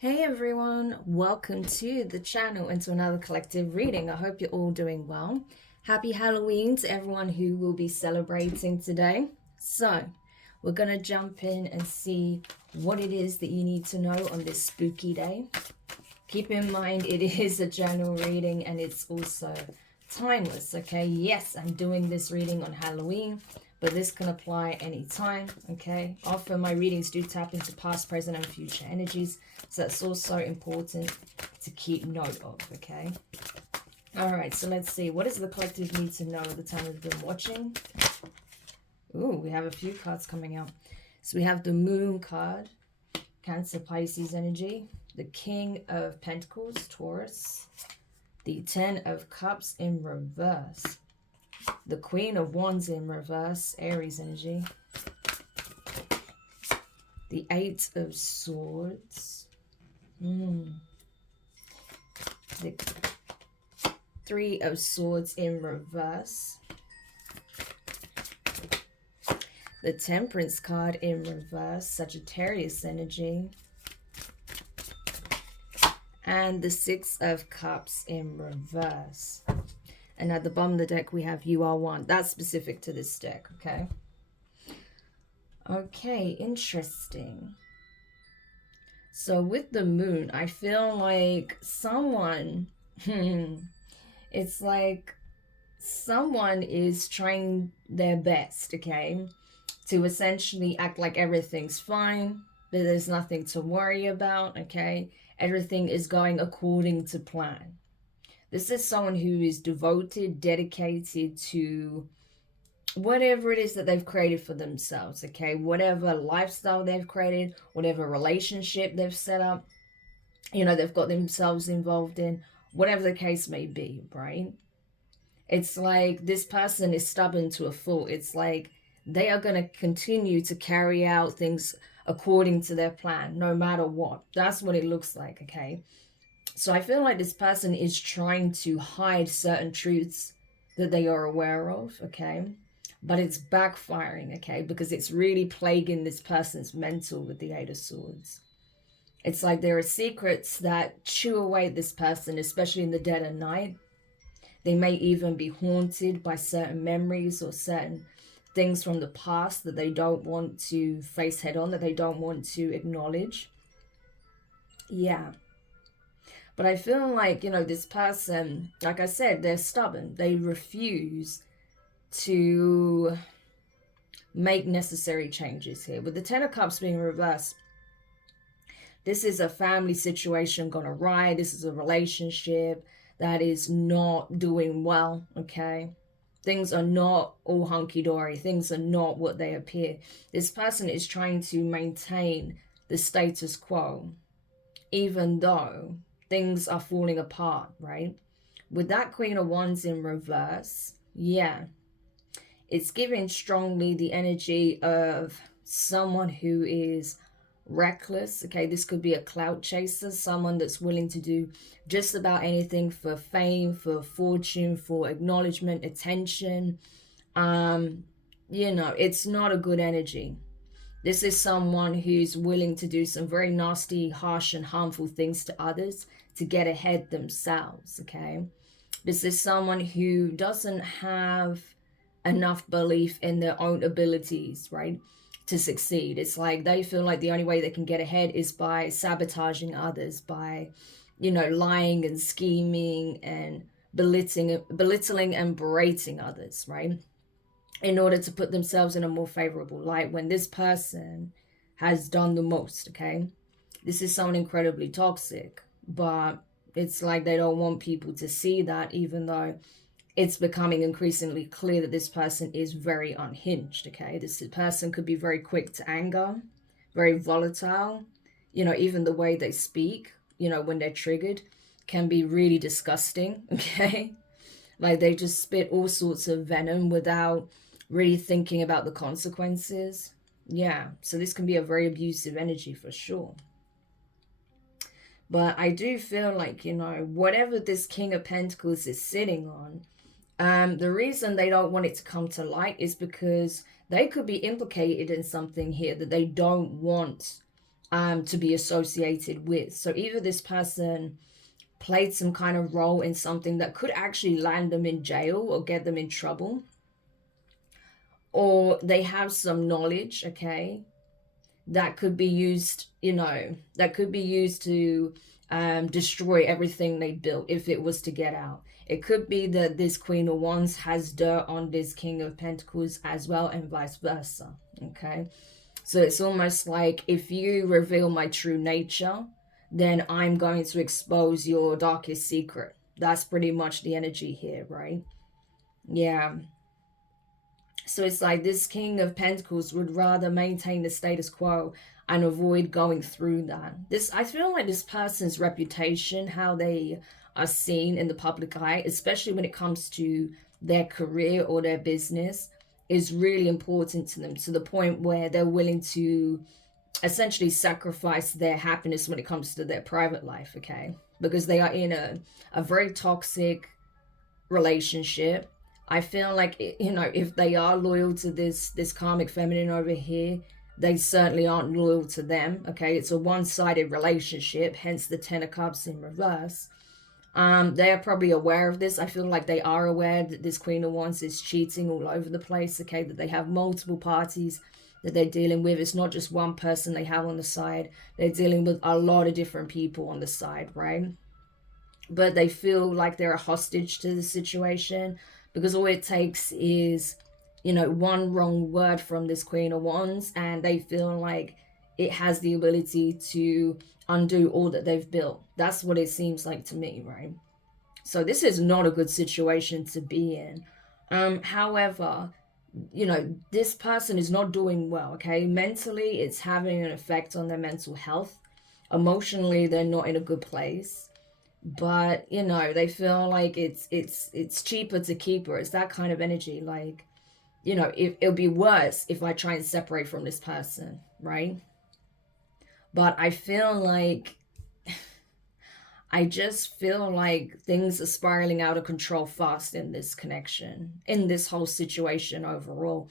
Hey everyone, welcome to the channel and to another collective reading. I hope you're all doing well. Happy Halloween to everyone who will be celebrating today. So, we're going to jump in and see what it is that you need to know on this spooky day. Keep in mind it is a general reading and it's also timeless, okay? Yes, I'm doing this reading on Halloween, but this can apply anytime, okay? Often my readings do tap into past, present, and future energies, so that's also important to keep note of, okay? All right, so let's see. What does the collective need to know at the time we've been watching? Ooh, we have a few cards coming out. So we have the Moon card, Cancer, Pisces energy, the King of Pentacles, Taurus, the Ten of Cups in reverse, the Queen of Wands in reverse, Aries energy, the Eight of Swords, the Three of Swords in reverse, the Temperance card in reverse, Sagittarius energy, and the Six of Cups in reverse. And at the bottom of the deck, we have You Are One. That's specific to this deck, okay? Okay, interesting. So with the Moon, I feel like someone, it's like someone is trying their best, okay, to essentially act like everything's fine, that there's nothing to worry about, okay? Everything is going according to plan. This is someone who is devoted, dedicated to whatever it is that they've created for themselves, okay? Whatever lifestyle they've created, whatever relationship they've set up, you know, they've got themselves involved in, whatever the case may be, right? It's like this person is stubborn to a fault. It's like they are going to continue to carry out things according to their plan, no matter what. That's what it looks like, okay? So I feel like this person is trying to hide certain truths that they are aware of, okay? But it's backfiring, okay? Because it's really plaguing this person's mental with the Eight of Swords. It's like there are secrets that chew away this person, especially in the dead of night. They may even be haunted by certain memories or certain things from the past that they don't want to face head on, that they don't want to acknowledge. Yeah. But I feel like, you know, this person, like I said, they're stubborn. They refuse to make necessary changes here. With the Ten of Cups being reversed, this is a family situation gone awry. This is a relationship that is not doing well, okay? Things are not all hunky-dory. Things are not what they appear. This person is trying to maintain the status quo, even though things are falling apart, right? With that Queen of Wands in reverse, yeah, it's giving strongly the energy of someone who is reckless, okay? This could be a clout chaser, someone that's willing to do just about anything for fame, for fortune, for acknowledgement, attention. You know, it's not a good energy. This is someone who's willing to do some very nasty, harsh, and harmful things to others to get ahead themselves, okay? This is someone who doesn't have enough belief in their own abilities, right, to succeed. It's like they feel like the only way they can get ahead is by sabotaging others, by, you know, lying and scheming and belittling and berating others, right, in order to put themselves in a more favorable light when this person has done the most, okay? This is someone incredibly toxic, but it's like they don't want people to see that, even though it's becoming increasingly clear that this person is very unhinged, okay? This person could be very quick to anger, very volatile. You know, even the way they speak, you know, when they're triggered can be really disgusting, okay? Like they just spit all sorts of venom without really thinking about the consequences. Yeah, so this can be a very abusive energy for sure. But I do feel like, you know, whatever this King of Pentacles is sitting on, the reason they don't want it to come to light is because they could be implicated in something here that they don't want to be associated with. So either this person played some kind of role in something that could actually land them in jail or get them in trouble, or they have some knowledge, okay, that could be used, that could be used to destroy everything they built if it was to get out. It could be that this Queen of Wands has dirt on this King of Pentacles as well, and vice versa, okay? So it's almost like, if you reveal my true nature, then I'm going to expose your darkest secret. That's pretty much the energy here, right? Yeah. So it's like this King of Pentacles would rather maintain the status quo and avoid going through that. I feel like this person's reputation, how they are seen in the public eye, especially when it comes to their career or their business, is really important to them, to the point where they're willing to essentially sacrifice their happiness when it comes to their private life, okay? Because they are in a very toxic relationship. I feel like, if they are loyal to this karmic feminine over here, they certainly aren't loyal to them, okay? It's a one-sided relationship, hence the Ten of Cups in reverse. They are probably aware of this. I feel like they are aware that this Queen of Wands is cheating all over the place, okay? That they have multiple parties that they're dealing with. It's not just one person they have on the side. They're dealing with a lot of different people on the side, right? But they feel like they're a hostage to the situation, because all it takes is, one wrong word from this Queen of Wands, and they feel like it has the ability to undo all that they've built. That's what it seems like to me, right? So this is not a good situation to be in. However, this person is not doing well, okay? Mentally, it's having an effect on their mental health. Emotionally, they're not in a good place. But, they feel like it's cheaper to keep her. It's that kind of energy. Like, it'll be worse if I try and separate from this person, right? But I just feel like things are spiraling out of control fast in this connection, in this whole situation overall.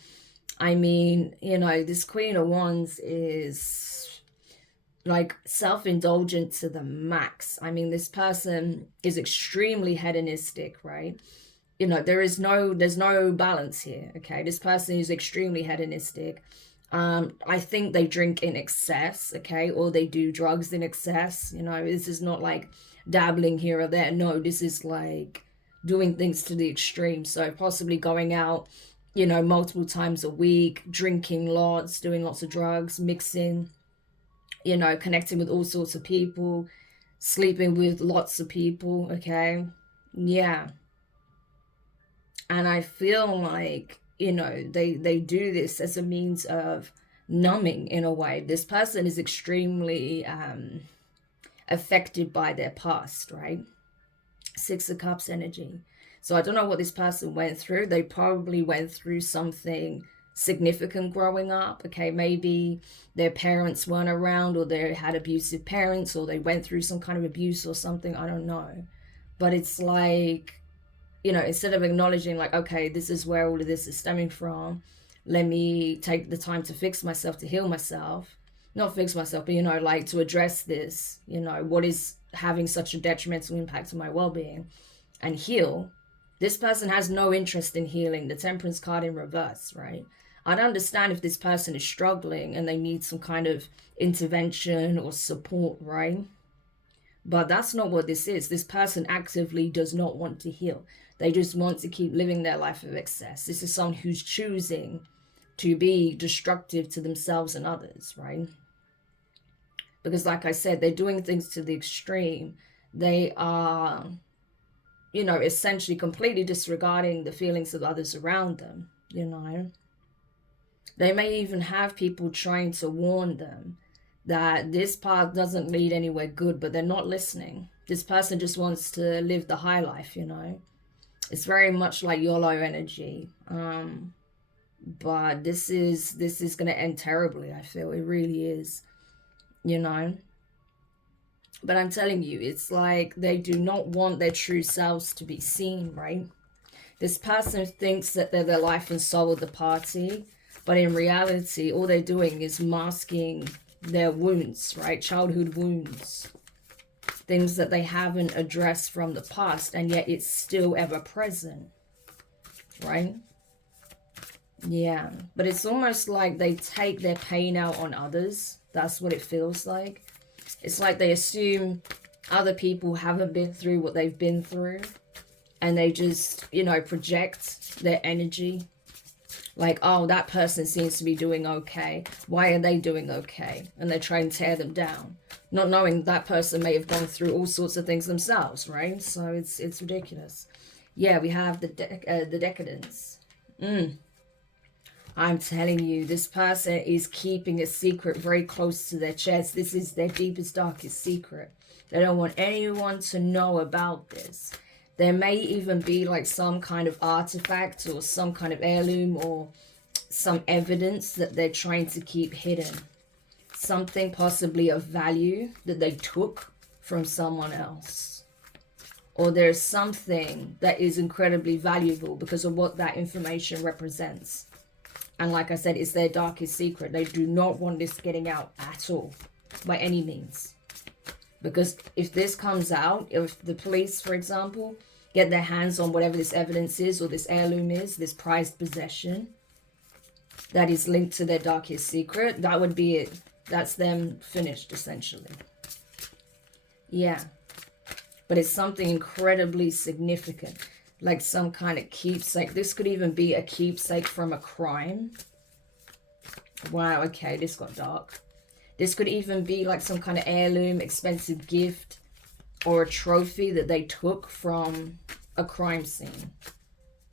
I mean, this Queen of Wands is like self-indulgent to the max. I mean, this person is extremely hedonistic, right? there's no balance here, okay? This person is extremely hedonistic. I think they drink in excess, okay, or they do drugs in excess. This is not like dabbling here or there. No, this is like doing things to the extreme. So possibly going out, multiple times a week, drinking lots, doing lots of drugs, mixing, connecting with all sorts of people, sleeping with lots of people, okay? Yeah. And I feel like, they do this as a means of numbing in a way. This person is extremely affected by their past, right? Six of Cups energy. So I don't know what this person went through. They probably went through something significant growing up, okay? Maybe their parents weren't around, or they had abusive parents, or they went through some kind of abuse or something. I don't know. But it's like, instead of acknowledging like, okay, this is where all of this is stemming from, let me take the time to fix myself, to heal myself. Not fix myself, but, like to address this, what is having such a detrimental impact on my well-being, and heal. This person has no interest in healing. The Temperance card in reverse, right? I'd understand if this person is struggling and they need some kind of intervention or support, right? But that's not what this is. This person actively does not want to heal. They just want to keep living their life of excess. This is someone who's choosing to be destructive to themselves and others, right? Because like I said, they're doing things to the extreme. They are, essentially completely disregarding the feelings of others around them, They may even have people trying to warn them that this path doesn't lead anywhere good, but they're not listening. This person just wants to live the high life, It's very much like YOLO energy. But this is going to end terribly, I feel. It really is, But I'm telling you, it's like they do not want their true selves to be seen, right? This person thinks that they're the life and soul of the party, but in reality, all they're doing is masking their wounds, right? Childhood wounds. Things that they haven't addressed from the past, and yet it's still ever present, right? Yeah, but it's almost like they take their pain out on others. That's what it feels like. It's like they assume other people haven't been through what they've been through, and they just, you know, project their energy. Like, oh, that person seems to be doing okay. Why are they doing okay? And they try and tear them down, not knowing that person may have gone through all sorts of things themselves, right? So it's ridiculous. Yeah, we have the decadence. I'm telling you, this person is keeping a secret very close to their chest. This is their deepest, darkest secret. They don't want anyone to know about this. There may even be like some kind of artifact or some kind of heirloom or some evidence that they're trying to keep hidden. Something possibly of value that they took from someone else. Or there's something that is incredibly valuable because of what that information represents. And like I said, it's their darkest secret. They do not want this getting out at all, by any means. Because if this comes out, if the police, for example, get their hands on whatever this evidence is or this heirloom is, this prized possession that is linked to their darkest secret, that would be it. That's them finished, essentially. Yeah. But it's something incredibly significant. Like some kind of keepsake. This could even be a keepsake from a crime. Wow, okay, this got dark. This could even be like some kind of heirloom, expensive gift, or a trophy that they took from a crime scene.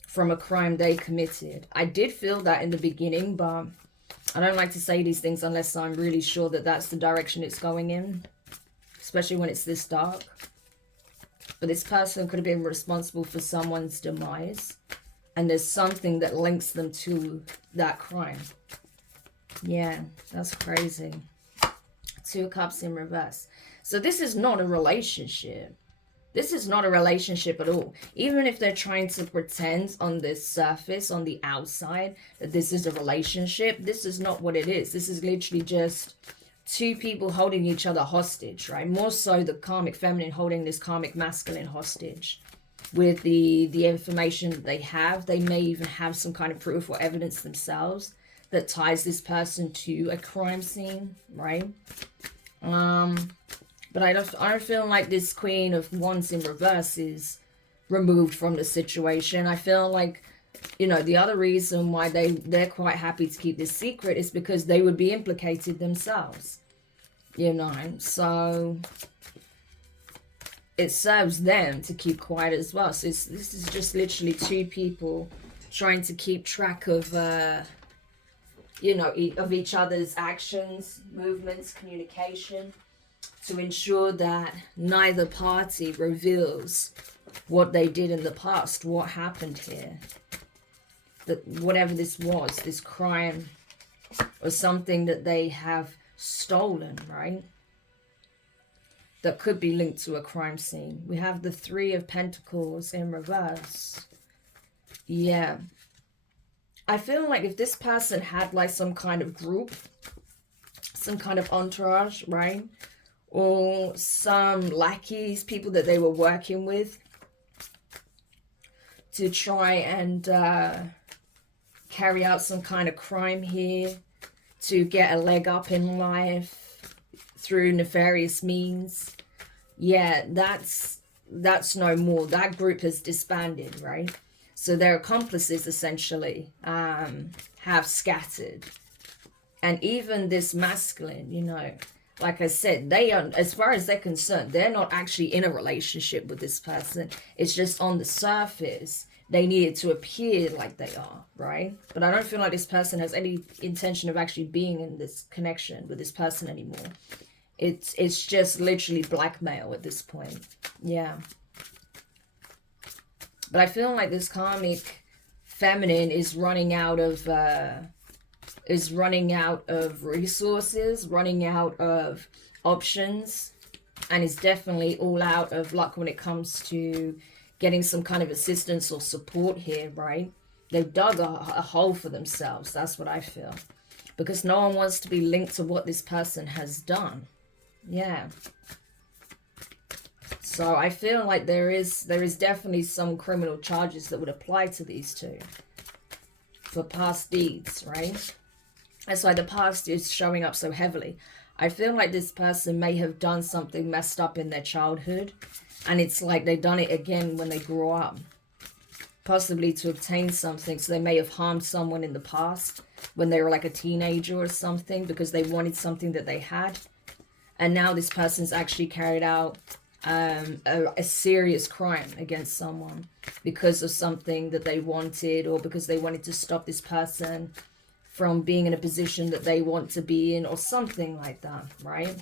From a crime they committed. I did feel that in the beginning, but I don't like to say these things unless I'm really sure that that's the direction it's going in. Especially when it's this dark. But this person could have been responsible for someone's demise. And there's something that links them to that crime. Yeah, that's crazy. 2 cups in reverse. So this is not a relationship. This is not a relationship at all. Even if they're trying to pretend on the surface, on the outside, that this is a relationship, this is not what it is. This is literally just 2 people holding each other hostage, right? More so the karmic feminine holding this karmic masculine hostage. With the information that they have, they may even have some kind of proof or evidence themselves that ties this person to a crime scene, right? But I don't feel like this Queen of Wands in reverse is removed from the situation. I feel like, you know, the other reason why they're quite happy to keep this secret is because they would be implicated themselves, you know. So it serves them to keep quiet as well. So this is just literally 2 people trying to keep track of, you know, of each other's actions, movements, communication, to ensure that neither party reveals what they did in the past, what happened here. That whatever this was, this crime or something that they have stolen, right? That could be linked to a crime scene. We have the 3 of Pentacles in reverse. Yeah. I feel like if this person had like some kind of group, some kind of entourage, right? Or some lackeys, people that they were working with to try and carry out some kind of crime here, to get a leg up in life through nefarious means. Yeah, that's no more. That group has disbanded, right? So their accomplices essentially have scattered. And even this masculine, you know, like I said, they are, as far as they're concerned, they're not actually in a relationship with this person. It's just on the surface, they needed to appear like they are, right? But I don't feel like this person has any intention of actually being in this connection with this person anymore. It's just literally blackmail at this point. Yeah. But I feel like this karmic feminine is running out of resources, running out of options, and is definitely all out of luck when it comes to getting some kind of assistance or support here, right? They've dug a hole for themselves. That's what I feel. because no one wants to be linked to what this person has done. Yeah. So I feel like there is definitely some criminal charges that would apply to these two for past deeds, right? That's why the past is showing up so heavily. I feel like this person may have done something messed up in their childhood, and it's like they've done it again when they grew up, possibly to obtain something. So they may have harmed someone in the past when they were like a teenager or something, because they wanted something that they had, and now this person's actually carried out a serious crime against someone because of something that they wanted, or because they wanted to stop this person from being in a position that they want to be in, or something like that, right?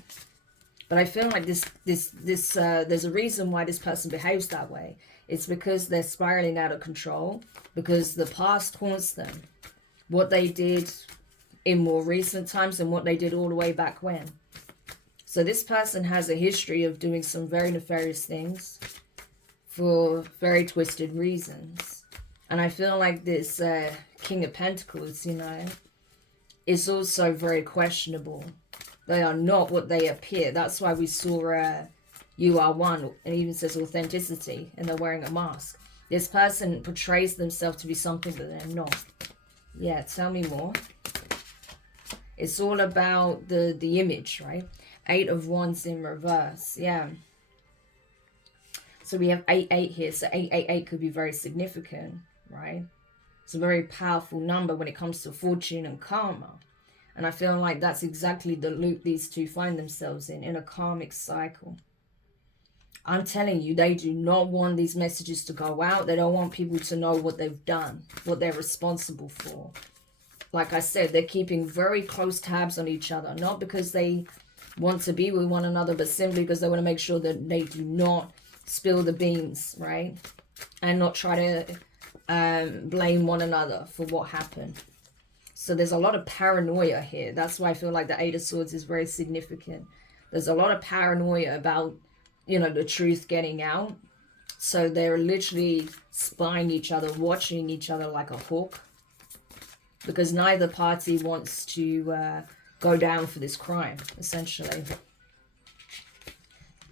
But I feel like there's a reason why this person behaves that way. It's because they're spiraling out of control, because the past haunts them. What they did in more recent times and what they did all the way back when. So this person has a history of doing some very nefarious things for very twisted reasons. And I feel like this King of Pentacles, you know, is also very questionable. They are not what they appear. That's why we saw you are one, and it even says authenticity, and they're wearing a mask. This person portrays themselves to be something that they're not. Yeah, tell me more. It's all about the image, right? 8 of Wands in reverse. Yeah. So we have 8-8 here. So 888 could be very significant, right? It's a very powerful number when it comes to fortune and karma. And I feel like that's exactly the loop these two find themselves in a karmic cycle. I'm telling you, they do not want these messages to go out. They don't want people to know what they've done, what they're responsible for. Like I said, they're keeping very close tabs on each other, not because they want to be with one another, but simply because they want to make sure that they do not spill the beans, right? And not try to blame one another for what happened. So there's a lot of paranoia here. That's why I feel like the 8 of Swords is very significant. There's a lot of paranoia about, you know, the truth getting out. So they're literally spying each other, watching each other like a hawk, because neither party wants to go down for this crime, essentially.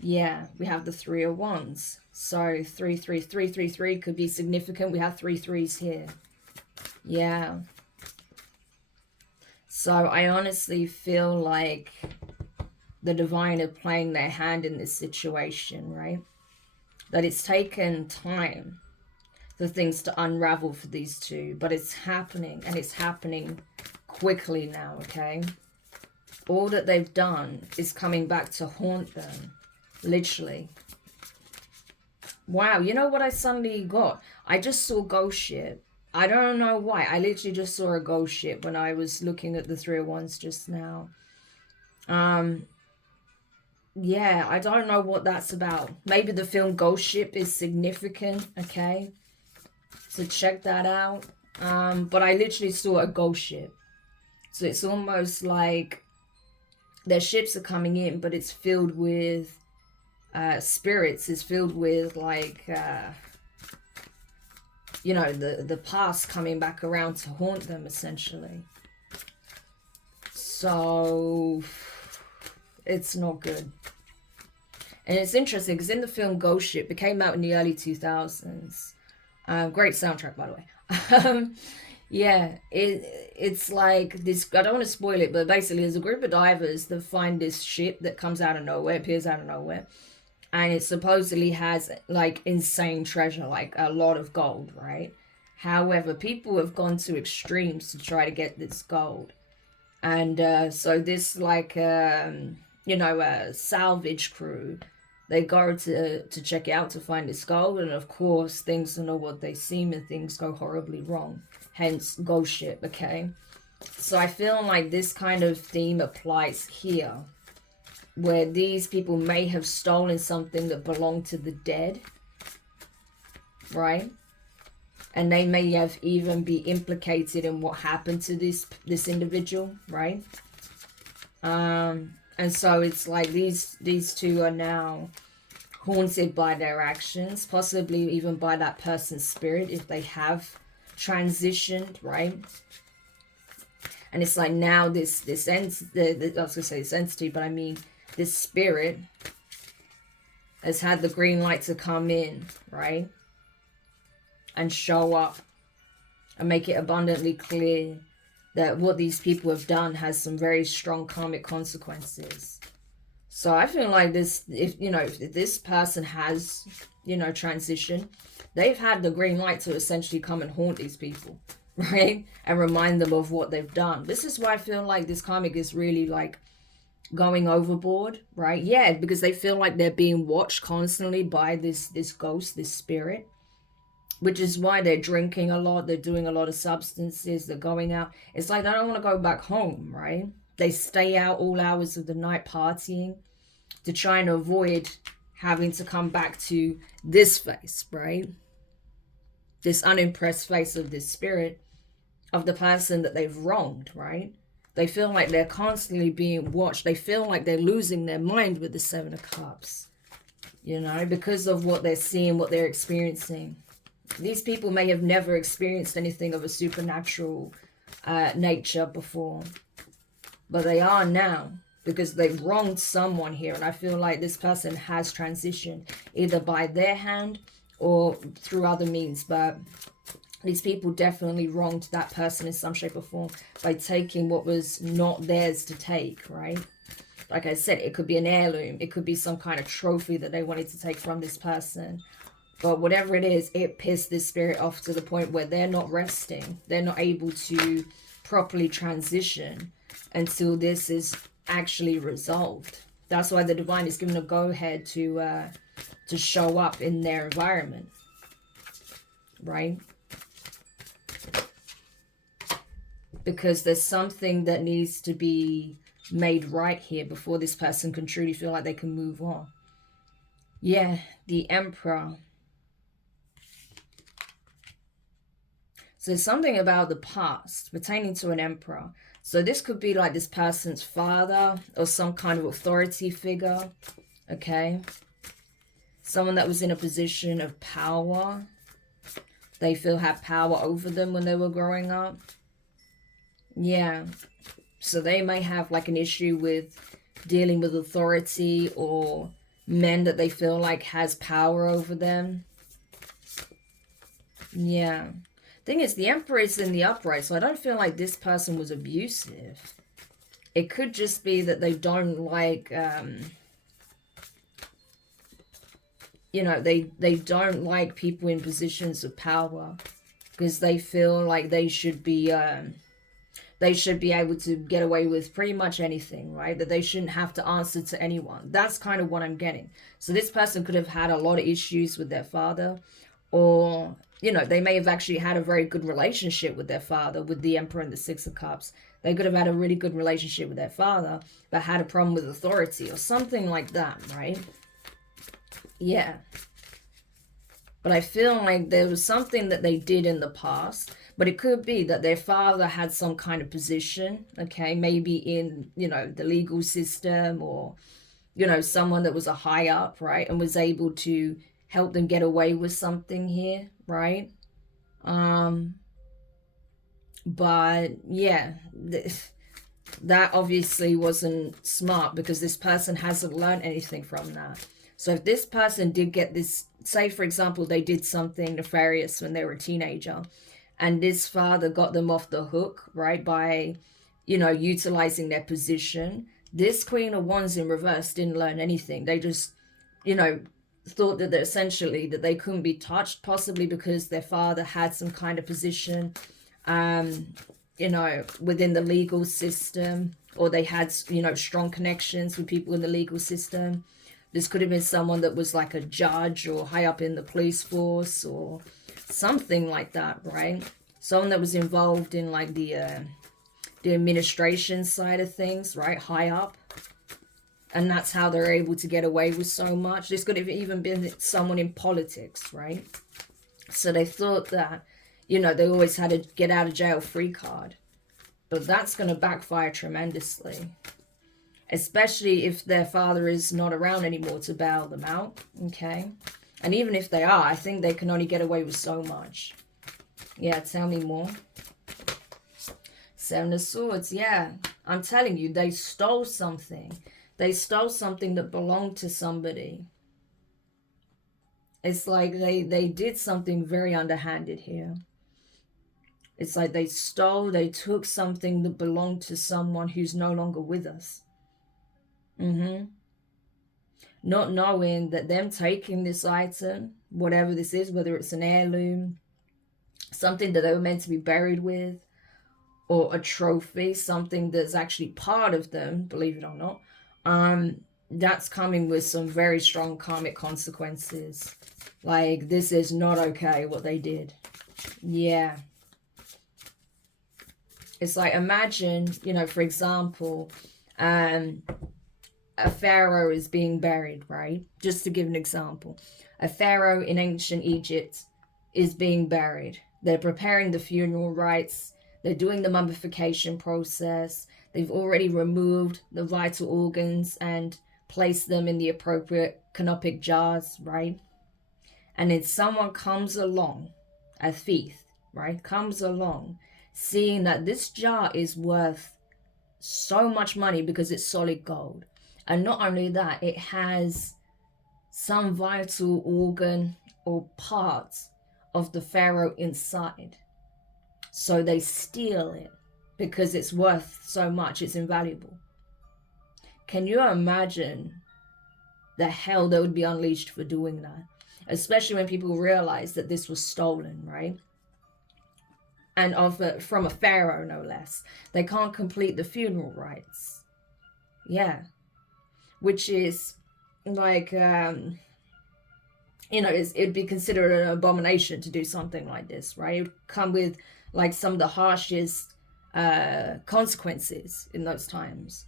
Yeah, we have the 3 of Wands. So 3 could be significant. We have 3 3s here. Yeah. So I honestly feel like the divine are playing their hand in this situation, right? That it's taken time for things to unravel for these two, but it's happening, and it's happening quickly now, okay? All that they've done is coming back to haunt them, literally. Wow, you know what I suddenly got? I just saw ghost ship. I don't know why. I literally just saw a ghost ship when I was looking at the 3 of Wands just now. Yeah, I don't know what that's about. Maybe the film Ghost Ship is significant, okay? So check that out. But I literally saw a ghost ship. So it's almost like their ships are coming in, but it's filled with spirits. It's filled with like, you know, the past coming back around to haunt them, essentially. So it's not good. And it's interesting because in the film Ghost Ship, it came out in the early 2000s. Great soundtrack, by the way. Yeah, it's like this, I don't want to spoil it, but basically there's a group of divers that find this ship that comes out of nowhere, appears out of nowhere. And it supposedly has like insane treasure, like a lot of gold, right? However, people have gone to extremes to try to get this gold. And so this like, you know, a salvage crew, they go to check it out to find this gold. And of course, things are not what they seem and things go horribly wrong. Hence, ghost ship, okay? So I feel like this kind of theme applies here, where these people may have stolen something that belonged to the dead, right? And they may have even be implicated in what happened to this individual, right? And so it's like these two are now haunted by their actions, possibly even by that person's spirit if they have transitioned, right? And it's like now this I was gonna say this entity, but I mean this spirit has had the green light to come in, right? And show up and make it abundantly clear that what these people have done has some very strong karmic consequences. So I feel like this, if this person has, transitioned, they've had the green light to essentially come and haunt these people, right? And remind them of what they've done. This is why I feel like this karmic is really like going overboard, right? Yeah, because they feel like they're being watched constantly by this ghost, this spirit, which is why they're drinking a lot, they're doing a lot of substances, they're going out. It's like they don't want to go back home, right? They stay out all hours of the night partying to try and avoid having to come back to this face, right? This unimpressed face of this spirit of the person that they've wronged, right? They feel like they're constantly being watched. They feel like they're losing their mind with the Seven of Cups, because of what they're seeing, what they're experiencing. These people may have never experienced anything of a supernatural nature before, but they are now because they've wronged someone here. And I feel like this person has transitioned either by their hand or through other means, but these people definitely wronged that person in some shape or form by taking what was not theirs to take, right? Like I said, it could be an heirloom. It could be some kind of trophy that they wanted to take from this person. But whatever it is, it pissed this spirit off to the point where they're not resting. They're not able to properly transition until this is actually resolved. That's why the divine is given a go-ahead to show up in their environment, right? Because there's something that needs to be made right here before this person can truly feel like they can move on. Yeah, the Emperor. So there's something about the past pertaining to an emperor. So this could be like this person's father or some kind of authority figure, okay? Someone that was in a position of power. They feel had power over them when they were growing up. Yeah, so they may have like an issue with dealing with authority or men that they feel like has power over them. Yeah. Thing is, the Emperor is in the upright, so I don't feel like this person was abusive. It could just be that they don't like, they don't like people in positions of power because they feel like they should be able to get away with pretty much anything, right? That they shouldn't have to answer to anyone. That's kind of what I'm getting. So this person could have had a lot of issues with their father, or they may have actually had a very good relationship with their father, with the Emperor and the Six of Cups. They could have had a really good relationship with their father, but had a problem with authority or something like that, right? Yeah. But I feel like there was something that they did in the past, but it could be that their father had some kind of position, okay? Maybe in, the legal system or, someone that was a high up, right? And was able to help them get away with something here, right? But yeah, that obviously wasn't smart because this person hasn't learned anything from that. So if this person did get this, say for example, they did something nefarious when they were a teenager and this father got them off the hook, right? By, utilizing their position. This Queen of Wands in reverse didn't learn anything. They just, thought that essentially that they couldn't be touched, possibly because their father had some kind of position, within the legal system, or they had, strong connections with people in the legal system. This could have been someone that was like a judge or high up in the police force or something like that, right? Someone that was involved in like the administration side of things, right? High up. And that's how they're able to get away with so much. This could have even been someone in politics, right? So they thought that, they always had a get out of jail free card. But that's going to backfire tremendously. Especially if their father is not around anymore to bail them out, okay? And even if they are, I think they can only get away with so much. Yeah, tell me more. Seven of Swords, yeah. I'm telling you, they stole something. They stole something that belonged to somebody. It's like they did something very underhanded here. It's like they took something that belonged to someone who's no longer with us. Not knowing that them taking this item, whatever this is, whether it's an heirloom, something that they were meant to be buried with, or a trophy, something that's actually part of them, believe it or not, that's coming with some very strong karmic consequences. Like, this is not okay what they did. Yeah. It's like, imagine, you know, for example, a pharaoh is being buried, right? Just to give an example. A pharaoh in ancient Egypt is being buried. They're preparing the funeral rites. They're doing the mummification process. They've already removed the vital organs and placed them in the appropriate canopic jars, right? And then someone comes along, a thief, right? Comes along, seeing that this jar is worth so much money because it's solid gold. And not only that, it has some vital organ or part of the pharaoh inside. So they steal it because it's worth so much, it's invaluable. Can you imagine the hell that would be unleashed for doing that? Especially when people realize that this was stolen, right? And from a pharaoh, no less. They can't complete the funeral rites. Yeah. Which is like, you know, it'd be considered an abomination to do something like this, right? It would come with like some of the harshest consequences in those times,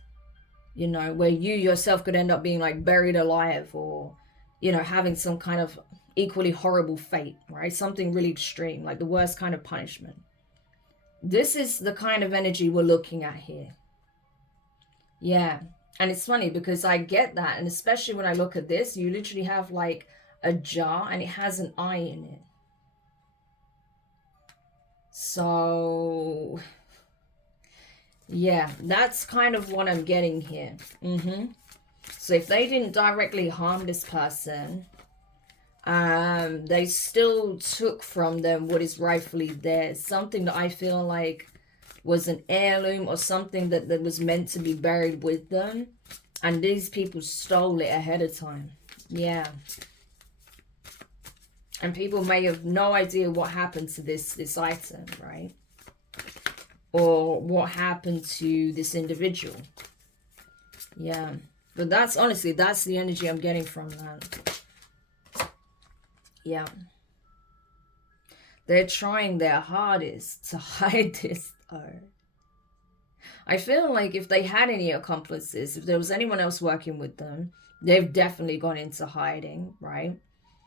you know, where you yourself could end up being like buried alive, or, you know, having some kind of equally horrible fate, right? Something really extreme, like the worst kind of punishment. This is the kind of energy we're looking at here. Yeah. And it's funny because I get that. And especially when I look at this, you literally have like a jar and it has an eye in it. So, yeah, that's kind of what I'm getting here. So if they didn't directly harm this person, they still took from them what is rightfully theirs. Something that I feel like was an heirloom or something that was meant to be buried with them. And these people stole it ahead of time. Yeah. And people may have no idea what happened to this item, right? Or what happened to this individual. Yeah. But that's, honestly, that's the energy I'm getting from that. Yeah. They're trying their hardest to hide this, though. I feel like if they had any accomplices, if there was anyone else working with them, they've definitely gone into hiding, right?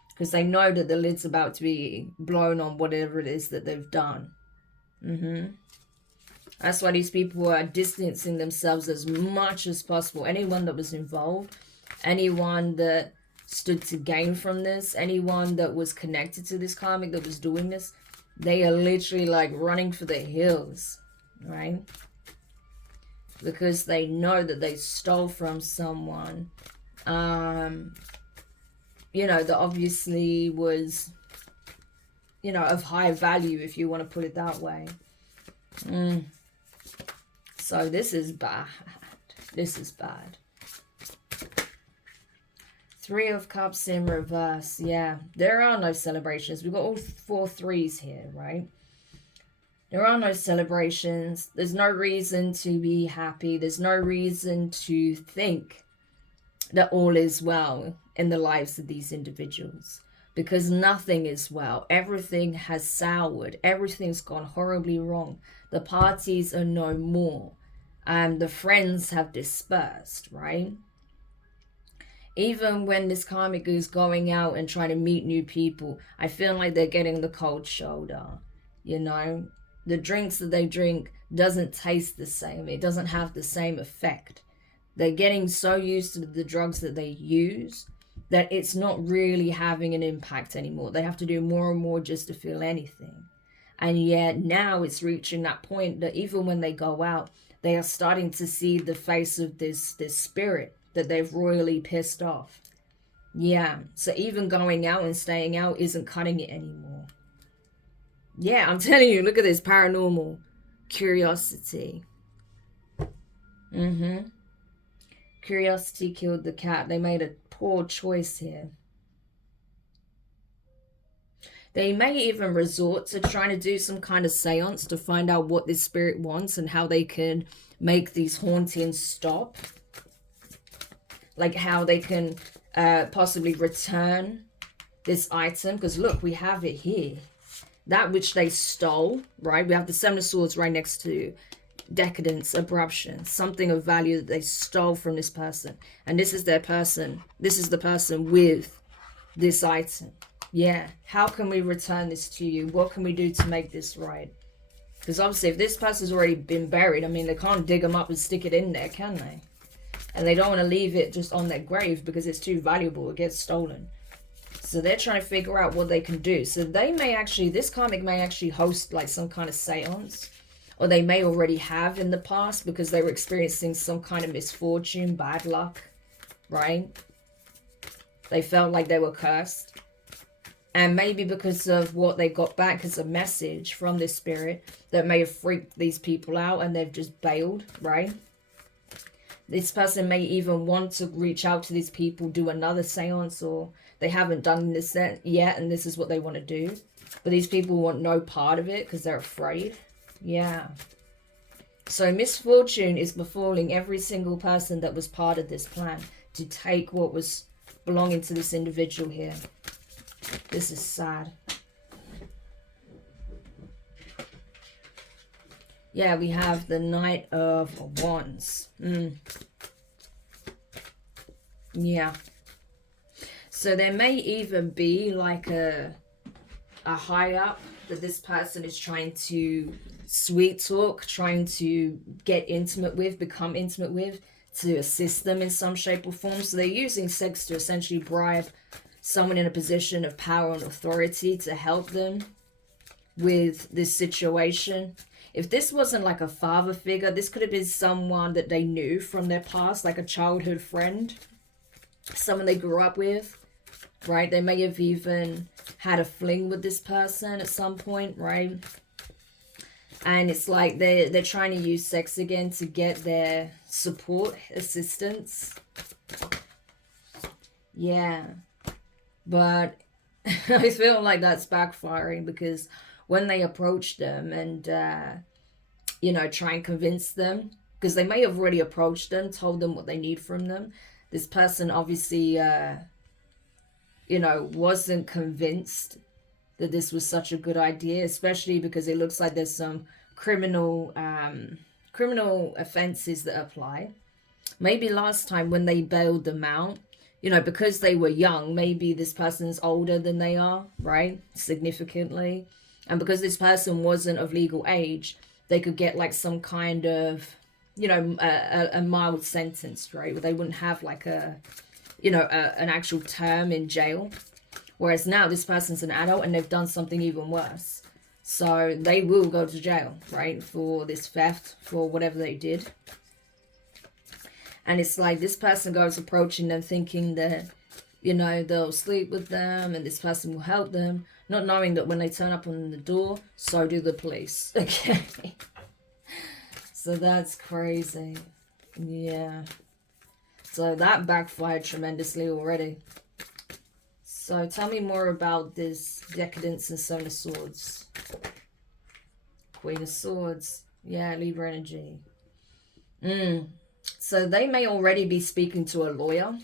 Because they know that the lid's about to be blown on whatever it is that they've done. That's why these people are distancing themselves as much as possible. Anyone that was involved, anyone that stood to gain from this, anyone that was connected to this karmic that was doing this, they are literally like running for the hills, right? Because they know that they stole from someone, you know, that obviously was, you know, of high value, if you want to put it that way. So this is bad. This is bad. Three of Cups in reverse. Yeah, there are no celebrations. We've got all 4 threes here, right? There are no celebrations. There's no reason to be happy. There's no reason to think that all is well in the lives of these individuals. Because nothing is well. Everything has soured. Everything's gone horribly wrong. The parties are no more. The friends have dispersed, right? Even when this karmic is going out and trying to meet new people, I feel like they're getting the cold shoulder, you know? The drinks that they drink doesn't taste the same. It doesn't have the same effect. They're getting so used to the drugs that they use that it's not really having an impact anymore. They have to do more and more just to feel anything. And yet now it's reaching that point that even when they go out, they are starting to see the face of this spirit that they've royally pissed off. Yeah, so even going out and staying out isn't cutting it anymore. Yeah, I'm telling you, look at this paranormal curiosity. Curiosity killed the cat. They made a poor choice here. They may even resort to trying to do some kind of seance to find out what this spirit wants and how they can make these hauntings stop. Like how they can possibly return this item. Because look, we have it here. That which they stole, right? We have the Seven of Swords right next to decadence, abruption, something of value that they stole from this person. And this is their person. This is the person with this item. Yeah, how can we return this to you? What can we do to make this right? Because obviously if this person's already been buried, I mean, they can't dig them up and stick it in there, can they? And they don't want to leave it just on their grave because it's too valuable. It gets stolen. So they're trying to figure out what they can do. So they may actually, this karmic may actually host like some kind of seance. Or they may already have in the past because they were experiencing some kind of misfortune, bad luck, right? They felt like they were cursed. And maybe because of what they got back as a message from this spirit that may have freaked these people out and they've just bailed, right? This person may even want to reach out to these people, do another seance, or they haven't done this yet and this is what they want to do. But these people want no part of it because they're afraid. Yeah. So misfortune is befalling every single person that was part of this plan to take what was belonging to this individual here. This is sad. Yeah, we have the Knight of Wands. Yeah. So there may even be like a high up that this person is trying to sweet talk, trying to get intimate with, become intimate with, to assist them in some shape or form. So they're using sex to essentially bribe someone in a position of power and authority to help them with this situation. If this wasn't like a father figure, this could have been someone that they knew from their past, like a childhood friend, someone they grew up with, right? They may have even had a fling with this person at some point, right? And it's like they're trying to use sex again to get their support, assistance. Yeah. But I feel like that's backfiring because when they approach them and, you know, try and convince them, because they may have already approached them, told them what they need from them. This person obviously, you know, wasn't convinced that this was such a good idea, especially because it looks like there's some criminal offenses that apply. Maybe last time when they bailed them out, you know, because they were young, maybe this person's older than they are, right? Significantly. And because this person wasn't of legal age, they could get like some kind of, you know, a mild sentence, right? Where they wouldn't have like a, you know, an actual term in jail. Whereas now this person's an adult and they've done something even worse. So they will go to jail, right? For this theft, for whatever they did. And it's like this person goes approaching them thinking that, you know, they'll sleep with them and this person will help them. Not knowing that when they turn up on the door, so do the police. Okay. So that's crazy. Yeah. So that backfired tremendously already. So tell me more about this decadence and Seven of Swords. Queen of Swords. Yeah, Libra energy. So they may already be speaking to a lawyer,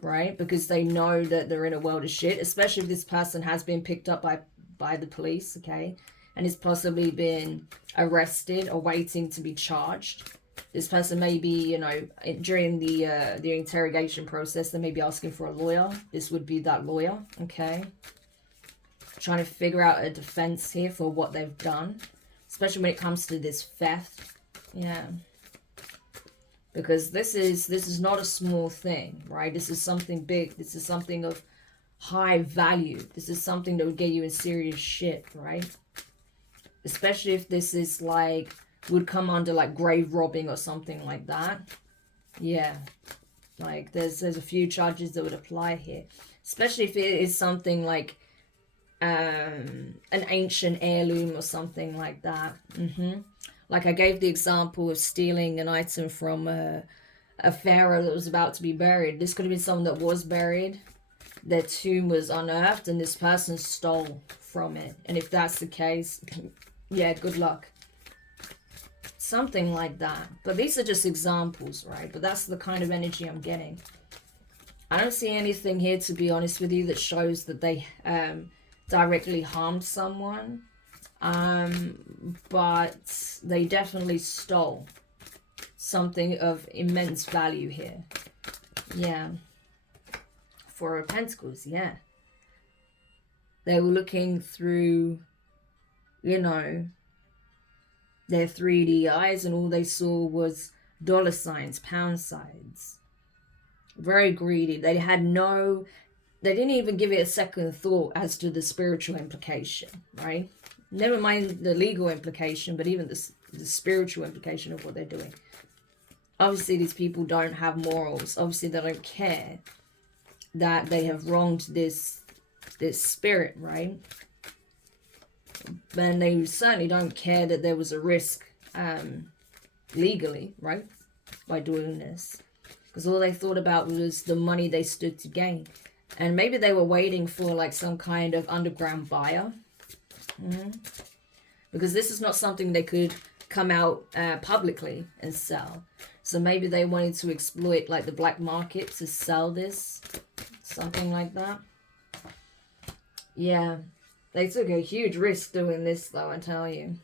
right? Because they know that they're in a world of shit, especially if this person has been picked up by the police, okay? And has possibly been arrested or waiting to be charged. This person may be, you know, during the interrogation process, they may be asking for a lawyer. This would be that lawyer, okay? Trying to figure out a defense here for what they've done, especially when it comes to this theft. Yeah. Because this is not a small thing, right? This is something big. This is something of high value. This is something that would get you in serious shit, right? Especially if this is like, would come under like grave robbing or something like that. Yeah. Like there's a few charges that would apply here. Especially if it is something like an ancient heirloom or something like that. Like I gave the example of stealing an item from a pharaoh that was about to be buried. This could have been someone that was buried. Their tomb was unearthed and this person stole from it. And if that's the case, yeah, good luck. Something like that. But these are just examples, right? But that's the kind of energy I'm getting. I don't see anything here, to be honest with you, that shows that they directly harmed someone. But they definitely stole something of immense value here. Yeah. Four of Pentacles, yeah. They were looking through, you know, their 3D eyes, and all they saw was dollar signs, pound signs. Very greedy. They had no, they didn't even give it a second thought as to the spiritual implication, right? Never mind the legal implication, but even the spiritual implication of what they're doing. Obviously, these people don't have morals. Obviously, they don't care that they have wronged this spirit, right? And they certainly don't care that there was a risk legally, right, by doing this. Because all they thought about was the money they stood to gain. And maybe they were waiting for like some kind of underground buyer. Because this is not something they could come out publicly and sell. So maybe they wanted to exploit like the black market to sell this. Something like that. Yeah. They took a huge risk doing this though, I tell you.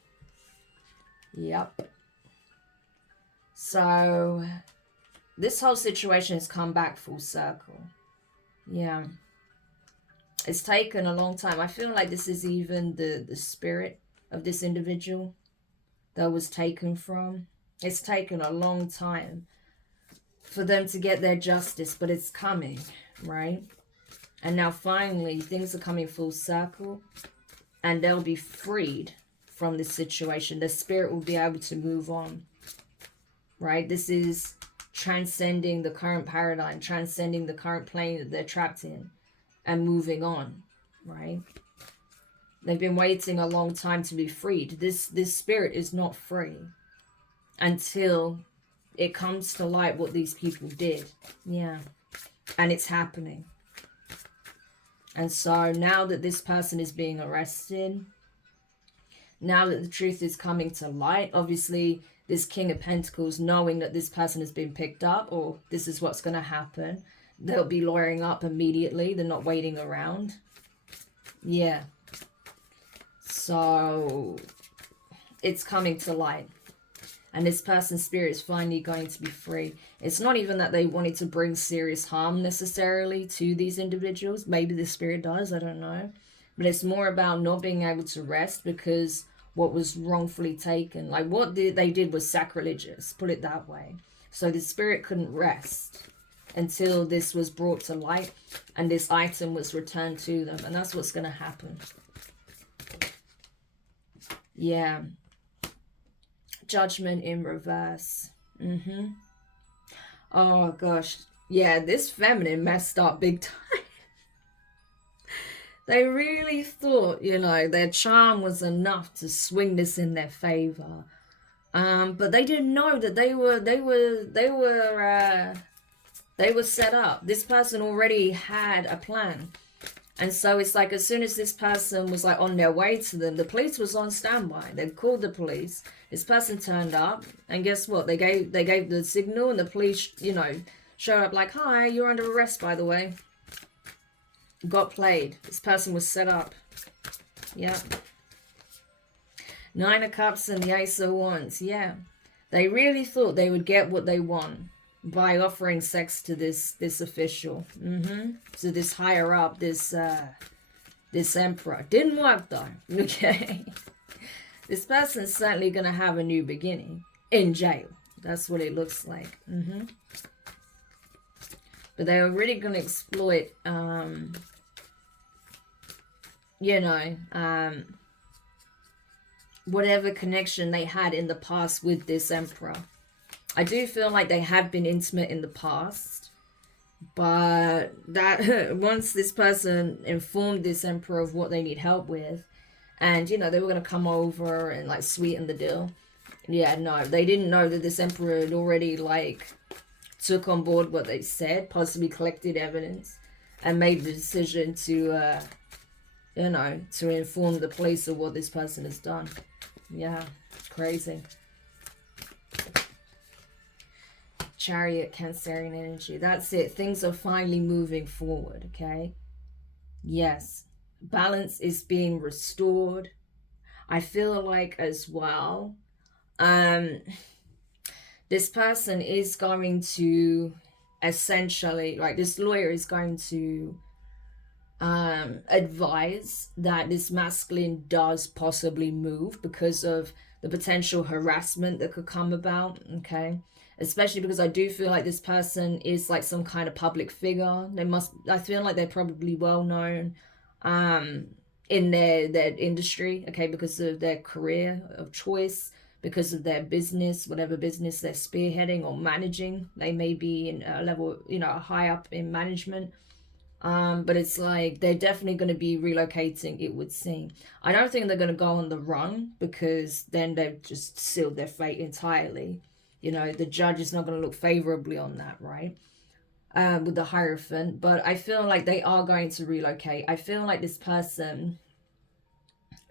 Yep. So this whole situation has come back full circle. Yeah. It's taken a long time. I feel like this is even the spirit of this individual that was taken from. It's taken a long time for them to get their justice, but it's coming, right? And now finally things are coming full circle and they'll be freed from this situation. The spirit will be able to move on, right? This is transcending the current paradigm, transcending the current plane that they're trapped in and moving on, right? They've been waiting a long time to be freed. This spirit is not free until it comes to light what these people did. Yeah. And it's happening. And so now that this person is being arrested, now that the truth is coming to light, obviously this King of Pentacles, knowing that this person has been picked up, or this is what's going to happen, they'll be lawyering up immediately. They're not waiting around. Yeah. So it's coming to light. And this person's spirit is finally going to be free. It's not even that they wanted to bring serious harm necessarily to these individuals. Maybe the spirit does, I don't know. But it's more about not being able to rest because what was wrongfully taken. Like what they did was sacrilegious, put it that way. So the spirit couldn't rest until this was brought to light and this item was returned to them. And that's what's going to happen. Yeah. Judgment in reverse. Oh gosh. Yeah, this feminine messed up big time. They really thought, you know, their charm was enough to swing this in their favor. But they didn't know that they were set up. This person already had a plan. And so it's like as soon as this person was like on their way to them, the police was on standby. They called the police. This person turned up, and guess what? They gave the signal, and the police, you know, showed up like, "Hi, you're under arrest, by the way." Got played. This person was set up. Yeah. Nine of Cups and the Ace of Wands. Yeah. They really thought they would get what they want by offering sex to this official, to this higher up, this emperor. Didn't work though. Okay, this person's certainly gonna have a new beginning in jail. That's what it looks like. But they were really gonna exploit you know, whatever connection they had in the past with this emperor. I do feel like they have been intimate in the past, but that once this person informed this emperor of what they need help with, and you know, they were going to come over and like sweeten the deal. Yeah, no, they didn't know that this emperor had already like took on board what they said, possibly collected evidence, and made the decision to, you know, to inform the police of what this person has done. Yeah, it's crazy. Chariot, Cancerian energy. That's it. Things are finally moving forward, okay? Yes. Balance is being restored. I feel like as well, this person is going to essentially, like this lawyer is going to advise that this masculine does possibly move because of the potential harassment that could come about, okay? Especially because I do feel like this person is like some kind of public figure. I feel like they're probably well known in their industry, okay, because of their career of choice, because of their business, whatever business they're spearheading or managing. They may be in a level, you know, high up in management. But it's like they're definitely going to be relocating, it would seem. I don't think they're going to go on the run, because then they've just sealed their fate entirely. You know, the judge is not going to look favorably on that, right? With the Hierophant. But I feel like they are going to relocate. I feel like this person,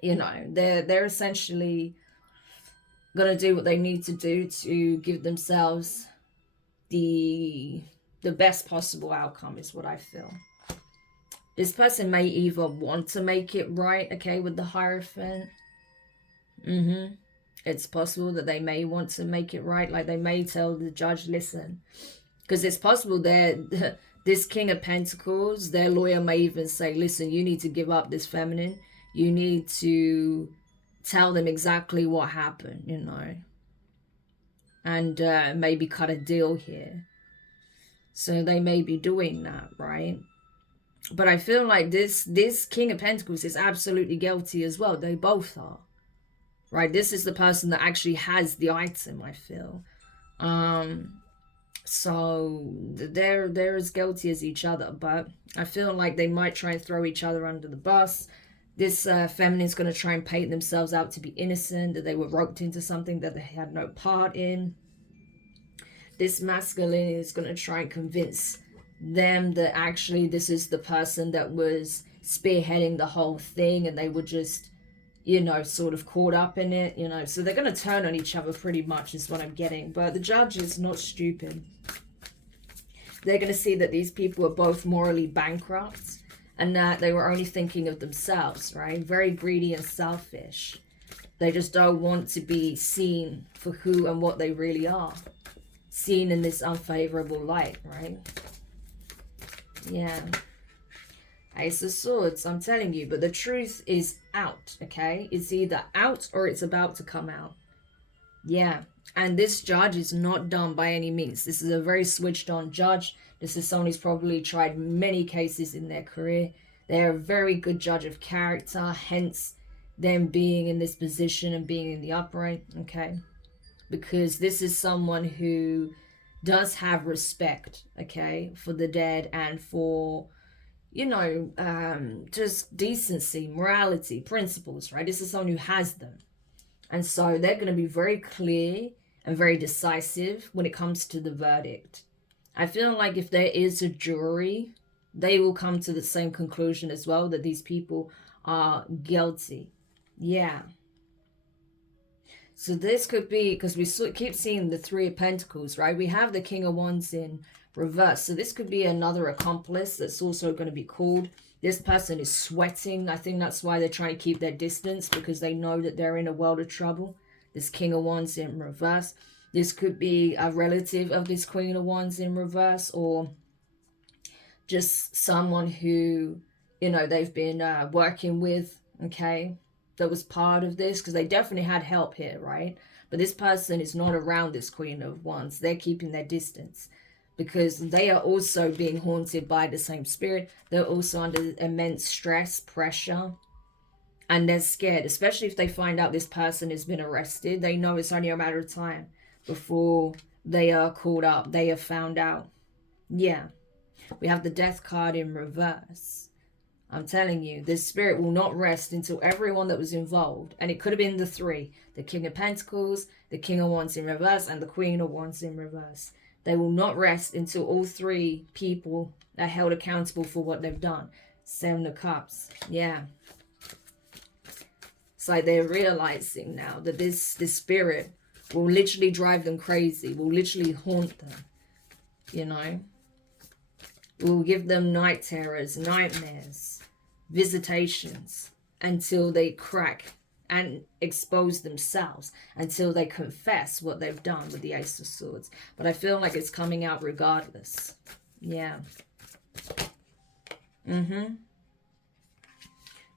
you know, they're essentially going to do what they need to do to give themselves the best possible outcome, is what I feel. This person may either want to make it right, okay, with the Hierophant. It's possible that they may want to make it right. Like they may tell the judge, listen, because it's possible that this King of Pentacles, their lawyer may even say, listen, you need to give up this feminine. You need to tell them exactly what happened, you know, and maybe cut a deal here. So they may be doing that, right? But I feel like this King of Pentacles is absolutely guilty as well. They both are. Right? This is the person that actually has the item, I feel. So they're as guilty as each other. But I feel like they might try and throw each other under the bus. This feminine's going to try and paint themselves out to be innocent, that they were roped into something that they had no part in. This masculine is going to try and convince them that actually this is the person that was spearheading the whole thing, and they were just, you know, sort of caught up in it, you know. So they're going to turn on each other pretty much, is what I'm getting. But the judge is not stupid. They're going to see that these people are both morally bankrupt, and that they were only thinking of themselves, right? Very greedy and selfish. They just don't want to be seen for who and what they really are. Seen in this unfavorable light, right? Yeah. Ace of Swords, I'm telling you. But the truth is out, okay? It's either out or it's about to come out. Yeah. And this judge is not dumb by any means. This is a very switched on judge. This is someone who's probably tried many cases in their career. They're a very good judge of character, hence them being in this position and being in the upright, okay? Because this is someone who does have respect, okay, for the dead and for, you know, just decency, morality, principles, right? This is someone who has them. And so they're going to be very clear and very decisive when it comes to the verdict. I feel like if there is a jury, they will come to the same conclusion as well, that these people are guilty. Yeah. So this could be, because we keep seeing the Three of Pentacles, right? We have the King of Wands in reverse. So this could be another accomplice that's also going to be called. This person is sweating. I think that's why they're trying to keep their distance, because they know that they're in a world of trouble. This King of Wands in reverse. This could be a relative of this Queen of Wands in reverse, or just someone who, you know, they've been working with, okay, that was part of this, because they definitely had help here, right? But this person is not around this Queen of Wands. They're keeping their distance because they are also being haunted by the same spirit. They're also under immense stress, pressure. And they're scared, especially if they find out this person has been arrested. They know it's only a matter of time before they are called up. They are found out. Yeah. We have the death card in reverse. I'm telling you, this spirit will not rest until everyone that was involved, and it could have been the three, the King of Pentacles, the King of Wands in reverse, and the Queen of Wands in reverse. They will not rest until all three people are held accountable for what they've done. Seven of Cups. Yeah. It's like they're realizing now that this spirit will literally drive them crazy, will literally haunt them, you know. Will give them night terrors, nightmares, visitations, until they crack and expose themselves, until they confess what they've done with the Ace of Swords. But I feel like it's coming out regardless. Yeah.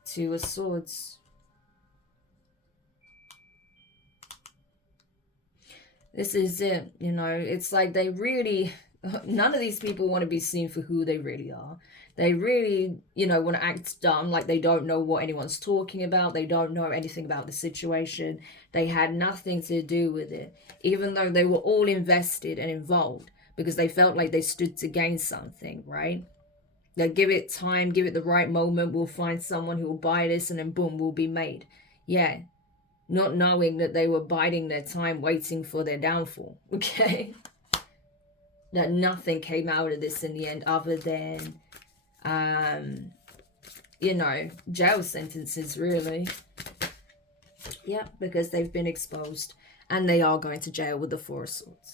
Two of Swords. This is it, you know. It's like they really, none of these people want to be seen for who they really are. They really, you know, want to act dumb, like they don't know what anyone's talking about. They don't know anything about the situation. They had nothing to do with it, even though they were all invested and involved because they felt like they stood to gain something, right? They give it time, give it the right moment. We'll find someone who will buy this and then boom, will be made. Yeah. Not knowing that they were biding their time, waiting for their downfall, okay? That nothing came out of this in the end other than, you know, jail sentences, really. Yeah, because they've been exposed and they are going to jail with the Four of Swords.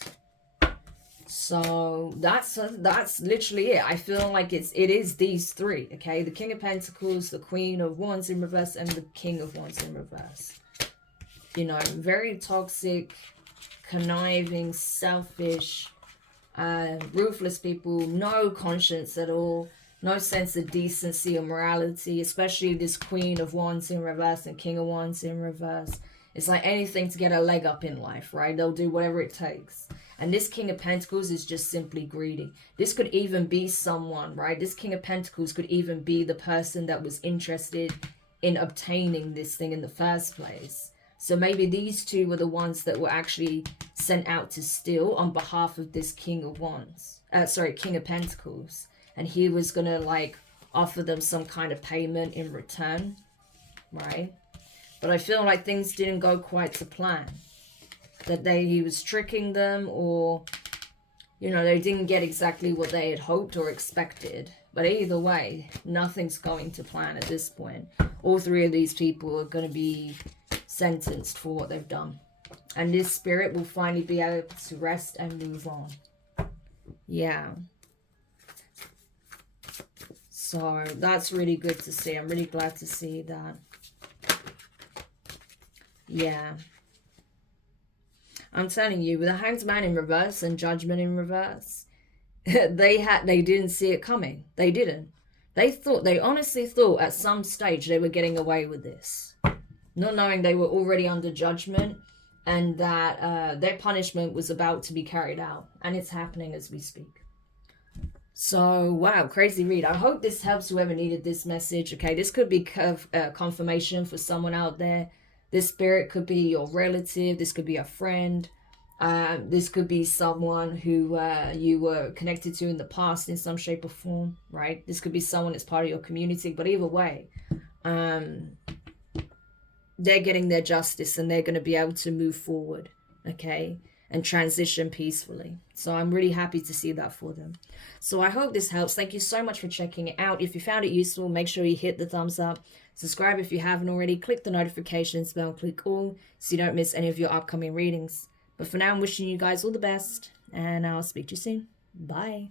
So that's literally it. I feel like it is these three, okay? The King of Pentacles, the Queen of Wands in reverse, and the King of Wands in reverse. You know, very toxic, conniving, selfish, ruthless people, no conscience at all, no sense of decency or morality, especially this Queen of Wands in reverse and King of Wands in reverse. It's like anything to get a leg up in life, right? They'll do whatever it takes. And this King of Pentacles is just simply greedy. This could even be someone, right? This King of Pentacles could even be the person that was interested in obtaining this thing in the first place. So maybe these two were the ones that were actually sent out to steal on behalf of this King of Wands. King of Pentacles. And he was going to like offer them some kind of payment in return. Right? But I feel like things didn't go quite to plan. That he was tricking them, or, you know, they didn't get exactly what they had hoped or expected. But either way, nothing's going to plan at this point. All three of these people are going to be sentenced for what they've done, and this spirit will finally be able to rest and move on. Yeah, so that's really good to see. I'm really glad to see that. Yeah, I'm telling you, with the Hanged Man in reverse and Judgment in reverse, they didn't see it coming. They didn't. They honestly thought at some stage they were getting away with this, not knowing they were already under judgment, and that their punishment was about to be carried out. And it's happening as we speak. So, wow, crazy read. I hope this helps whoever needed this message. Okay, this could be confirmation for someone out there. This spirit could be your relative. This could be a friend. This could be someone who you were connected to in the past in some shape or form, right? This could be someone that's part of your community. But either way, they're getting their justice and they're going to be able to move forward, okay, and transition peacefully. So I'm really happy to see that for them. So I hope this helps. Thank you so much for checking it out. If you found it useful, make sure you hit the thumbs up. Subscribe if you haven't already. Click the notifications bell, click all, so you don't miss any of your upcoming readings. But for now, I'm wishing you guys all the best, and I'll speak to you soon. Bye.